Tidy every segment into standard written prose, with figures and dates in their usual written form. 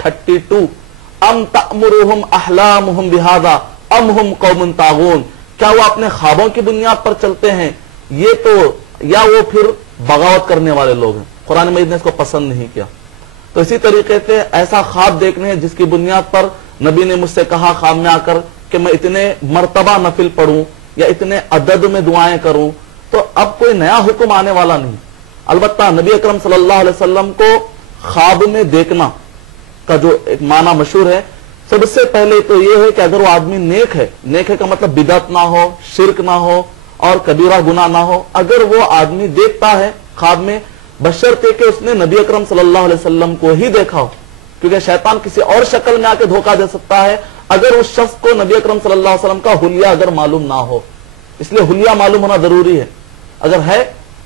32, ام تأمرهم احلامهم بهذا ام هم قوم طاغون, کیا وہ اپنے خوابوں کی بنیاد پر چلتے ہیں یہ تو, یا وہ پھر بغاوت کرنے والے لوگ ہیں. قرآن مجید نے اس کو پسند نہیں کیا. تو اسی طریقے سے ایسا خواب دیکھنے جس کی بنیاد پر نبی نے مجھ سے کہا خواب میں آ کر کہ میں اتنے مرتبہ نفل پڑھوں یا اتنے عدد میں دعائیں کروں, تو اب کوئی نیا حکم آنے والا نہیں. البتہ نبی اکرم صلی اللہ علیہ وسلم کو خواب میں دیکھنا کا جو ایک معنی مشہور ہے, سب سے پہلے تو یہ ہے کہ اگر وہ آدمی نیک ہے, نیک ہے کا مطلب بدعت نہ ہو, شرک نہ ہو اور کبیرہ گناہ نہ ہو, اگر وہ آدمی دیکھتا ہے خواب میں بشرطے کہ اس نے نبی اکرم صلی اللہ علیہ وسلم کو ہی دیکھا ہو, کیونکہ شیطان کسی اور شکل میں آ کے دھوکہ دے سکتا ہے اگر اس شخص کو نبی اکرم صلی اللہ علیہ وسلم کا حلیہ اگر معلوم نہ ہو. اس لیے حلیہ معلوم ہونا ضروری ہے.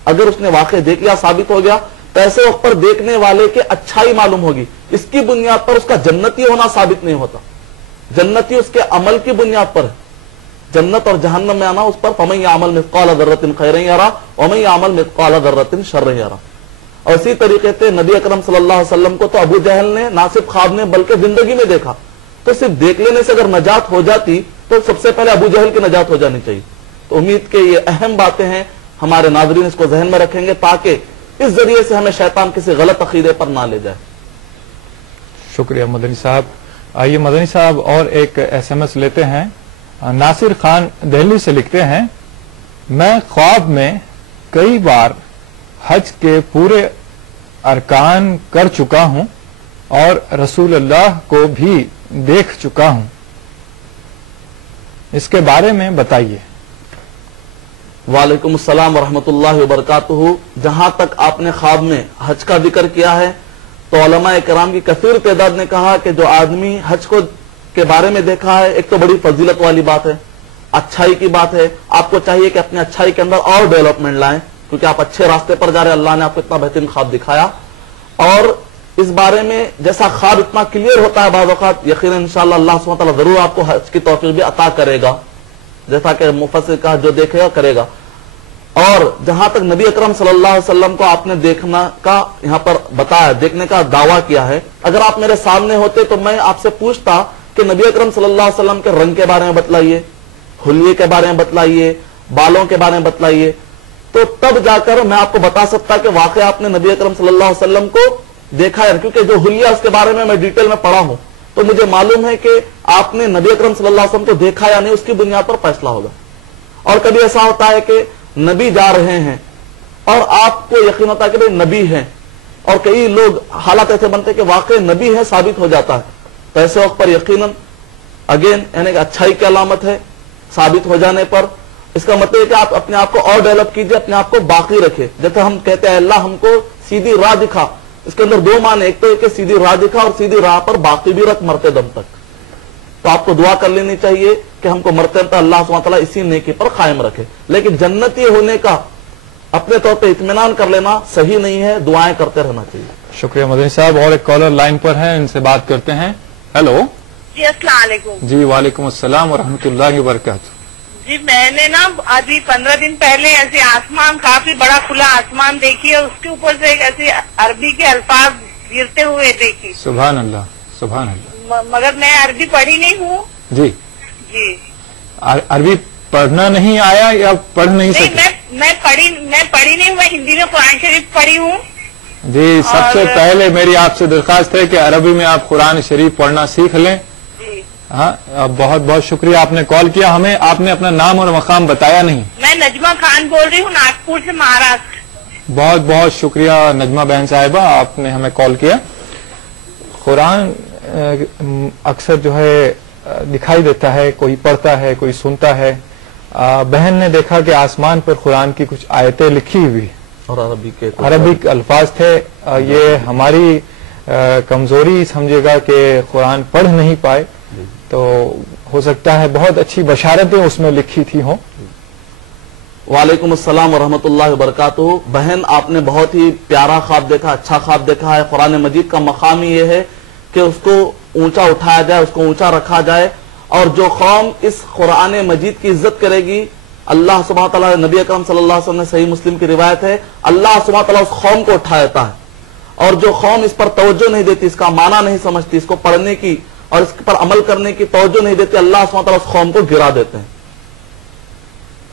اگر اس نے واقع دیکھ لیا, ثابت ہو گیا, تو ایسے وقت پر دیکھنے والے کے اچھائی معلوم ہوگی. اس کی بنیاد پر اس کا جنتی ہونا ثابت نہیں ہوتا. جنتی اس کے عمل کی بنیاد پر ہے. جنت اور جہنم میں آنا اس پر فَمَن يَعْمَلْ مِثْقَالَ ذَرَّةٍ خَيْرًا يَرَهُ وَمَن يَعْمَلْ مِثْقَالَ ذَرَّةٍ شَرًّا يَرَهُ. اور اسی طریقے سے نبی اکرم صلی اللہ علیہ وسلم کو تو ابو جہل نے نہ صرف خواب میں بلکہ زندگی میں دیکھا. تو صرف دیکھ لینے سے اگر نجات ہو جاتی تو سب سے پہلے ابو جہل کی نجات ہو جانی چاہیے. تو امید کہ یہ اہم باتیں ہیں, ہمارے ناظرین اس کو ذہن میں رکھیں گے تاکہ اس ذریعے سے ہمیں شیطان کسی غلط عقیدے پر نہ لے جائے. شکریہ مدنی صاحب. آئیے مدنی صاحب اور ایک SMS لیتے ہیں. ناصر خان دہلی سے لکھتے ہیں, میں خواب میں کئی بار حج کے پورے ارکان کر چکا ہوں اور رسول اللہ کو بھی دیکھ چکا ہوں, اس کے بارے میں بتائیے. وعلیکم السلام ورحمۃ اللہ وبرکاتہ. جہاں تک آپ نے خواب میں حج کا ذکر کیا ہے تو علماء کرام کی کثیر تعداد نے کہا کہ جو آدمی حج کو کے بارے میں دیکھا ہے, ایک تو بڑی فضیلت والی بات ہے, اچھائی کی بات ہے. آپ کو چاہیے کہ اپنے اچھائی کے اندر اور ڈیولپمنٹ لائیں کیونکہ آپ اچھے راستے پر جا رہے ہیں. اللہ نے آپ کو اتنا بہترین خواب دکھایا, اور اس بارے میں جیسا خواب اتنا کلیئر ہوتا ہے بعض اوقات, یقیناً انشاءاللہ اللہ سبحانہ تعالیٰ ضرور آپ کو حج کی توفیق بھی عطا کرے گا, جیسا کہ مفسر کا جو دیکھے گا کرے گا. اور جہاں تک نبی اکرم صلی اللہ علیہ وسلم کو آپ نے دیکھنا کا یہاں پر بتایا, دیکھنے کا دعویٰ کیا ہے, اگر آپ میرے سامنے ہوتے تو میں آپ سے پوچھتا کہ نبی اکرم صلی اللہ علیہ وسلم کے رنگ کے بارے میں بتلائیے, حلیے کے بارے میں بتلائیے, بالوں کے بارے میں بتلائیے, تو تب جا کر میں آپ کو بتا سکتا کہ واقعہ آپ نے نبی اکرم صلی اللہ علیہ وسلم کو دیکھا ہے. کیونکہ جو حلیہ اس کے بارے میں ڈیٹیل میں پڑھا ہوں تو مجھے معلوم ہے کہ آپ نے نبی اکرم صلی اللہ علیہ وسلم کو دیکھا یا نہیں, اس کی بنیاد پر فیصلہ ہوگا. اور کبھی ایسا ہوتا ہے کہ نبی جا رہے ہیں اور آپ کو یقین ہوتا ہے کہ بھئی نبی ہیں, اور کئی لوگ حالات ایسے بنتے ہیں کہ واقعی نبی ہے ثابت ہو جاتا ہے, تو ایسے وقت پر یقیناً اگین یعنی کہ اچھائی کی علامت ہے ثابت ہو جانے پر. اس کا مطلب ہے کہ آپ اپنے آپ کو اور ڈیولپ کیجئے, اپنے آپ کو باقی رکھے. جیسے ہم کہتے ہیں اللہ ہم کو سیدھی راہ دکھا, اس کے اندر دو معنی, ایک تو ہے کہ سیدھی راہ دکھا اور سیدھی راہ پر باقی بھی رکھ مرتے دم تک. تو آپ کو دعا کر لینی چاہیے کہ ہم کو مرتے دم تک اللہ سبحانہ تعالیٰ اسی نیکی پر قائم رکھے. لیکن جنتی ہونے کا اپنے طور پہ اطمینان کر لینا صحیح نہیں ہے, دعائیں کرتے رہنا چاہیے. شکریہ مدنی صاحب. اور ایک کالر لائن پر ہیں, ان سے بات کرتے ہیں. ہیلو جی السلام علیکم. جی وعلیکم السلام ورحمۃ اللہ وبرکاتہ. جی میں نے نا ابھی 15 دن پہلے ایسے آسمان, کافی بڑا کھلا آسمان دیکھی اور اس کے اوپر سے ایک ایسے عربی کے الفاظ گرتے ہوئے دیکھی. سبحان اللہ سبحان اللہ. مگر میں عربی پڑھی نہیں ہوں. جی جی عربی پڑھنا نہیں آیا یا پڑھ نہیں سکتے؟ میں پڑھی نہیں ہوں, میں ہندی میں قرآن شریف پڑھی ہوں. جی سب سے پہلے میری آپ سے درخواست ہے کہ عربی میں آپ قرآن شریف پڑھنا سیکھ لیں. ہاں بہت بہت شکریہ, آپ نے کال کیا ہمیں. آپ نے اپنا نام اور مقام بتایا نہیں. میں نجمہ خان بول رہی ہوں, ناگپور سے, مہاراشٹر. بہت بہت شکریہ نجمہ بہن صاحبہ, آپ نے ہمیں کال کیا. قرآن اکثر جو ہے دکھائی دیتا ہے, کوئی پڑھتا ہے کوئی سنتا ہے. بہن نے دیکھا کہ آسمان پر قرآن کی کچھ آیتیں لکھی ہوئی اور عربی کے الفاظ تھے. یہ ہماری کمزوری سمجھے گا کہ قرآن پڑھ نہیں پائے, تو ہو سکتا ہے بہت اچھی بشارتیں اس میں لکھی تھی ہوں. وعلیکم السلام ورحمۃ اللہ وبرکاتہ. بہن آپ نے بہت ہی پیارا خواب دیکھا, اچھا خواب دیکھا ہے. قرآن مجید کا مقام یہ ہے کہ اس کو اونچا اٹھایا جائے, اس کو اونچا رکھا جائے, اور جو قوم اس قرآن مجید کی عزت کرے گی, اللہ سبحانہ تعالیٰ, نبی اکرم صلی اللہ علیہ وسلم نے صحیح مسلم کی روایت ہے, اللہ سبحانہ تعالیٰ اس قوم کو اٹھا دیتا ہے. اور جو قوم اس پر توجہ نہیں دیتی, اس کا معنی نہیں سمجھتی, اس کو پڑھنے کی اور اس پر عمل کرنے کی توجہ نہیں دیتے، اللہ سبحانہ وتعالی اس قوم کو گرا دیتے ہیں.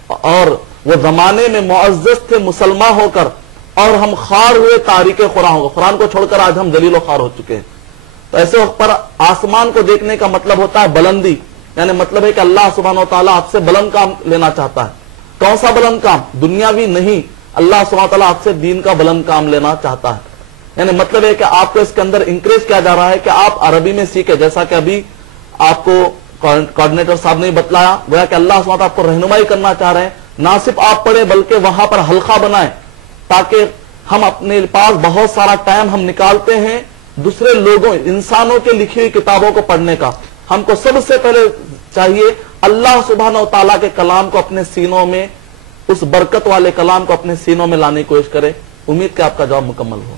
اور وہ زمانے میں معزز تھے مسلمان ہو کر، اور ہم خوار ہوئے تاریخ قرآن کو، قرآن کو چھوڑ کر آج ہم ذلیل و خوار ہو چکے ہیں. تو ایسے وقت پر آسمان کو دیکھنے کا مطلب ہوتا ہے بلندی، یعنی مطلب ہے کہ اللہ سبحانہ وتعالی آپ سے بلند کام لینا چاہتا ہے. کون سا بلند کام؟ دنیاوی نہیں، اللہ سبحانہ وتعالی آپ سے دین کا بلند کام لینا چاہتا ہے. یعنی مطلب ہے کہ آپ کو اس کے اندر انکریج کیا جا رہا ہے کہ آپ عربی میں سیکھیں، جیسا کہ ابھی آپ کو کوآرڈینیٹر صاحب نے بتلایا، گویا کہ اللہ سبحانہ وتعالی آپ کو رہنمائی کرنا چاہ رہے ہیں. نہ صرف آپ پڑھیں بلکہ وہاں پر حلقہ بنائیں، تاکہ ہم اپنے پاس بہت سارا ٹائم ہم نکالتے ہیں دوسرے لوگوں انسانوں کے لکھی ہوئی کتابوں کو پڑھنے کا. ہم کو سب سے پہلے چاہیے اللہ سبحانہ و تعالیٰ کے کلام کو اپنے سینوں میں، اس برکت والے کلام کو اپنے سینوں میں لانے کی کوشش کرے. امید کہ آپ کا جواب مکمل ہو.